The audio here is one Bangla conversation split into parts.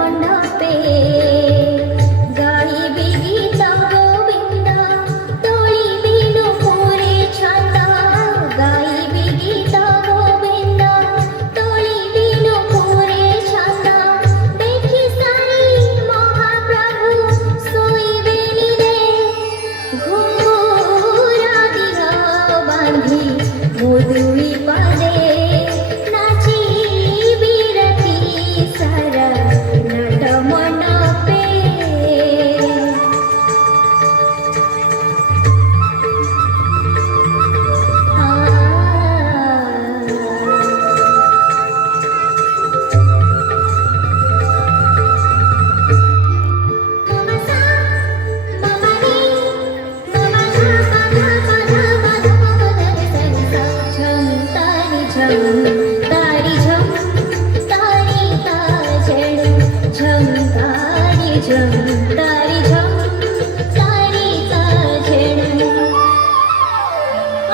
মণ্ডপে গাইবি গীত গোবিন্দ তোলিবি নুপুরে ছন্দ গাইবি গীত গোবিন্দ তোলিবি নুপুরে ছন্দ দেখি সারি মহাপ্রভু শোইবেনি রে ঘুঙ্গুরা দিহ বাঁধি মধুই পদে নাচিবি রাতি সারা নাট মণ্ডপে तारी झम तारी ताजड़ झम तारी झम तारी झम तारी ताजड़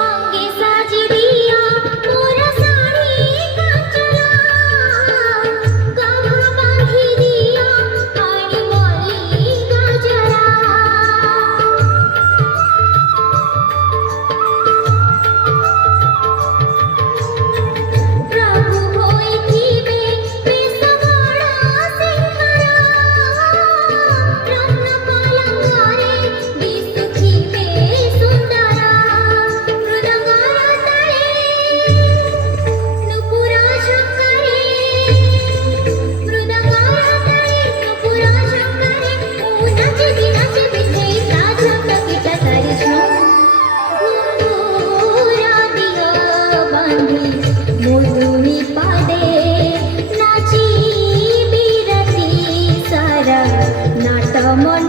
अंगे साजी दिया मोरा साड़ी कांचना गहा बांधी दिया आड़ी मोली गाजरा प्रभु होइथिबे बेश बड़ा सिंहारा रत्न पलंगरे दिसुथिबे सुंदरा मृदंगार तले नुपुरा झंकारे मृदंगार तले नुपुरा झंकारे ओ नाचबी नाचबी थई साझक कीट तारी झम घुंघुरा दिया बांधी মধুই পাদে নাচিবি রাতি সারা নাট মণ্ডপে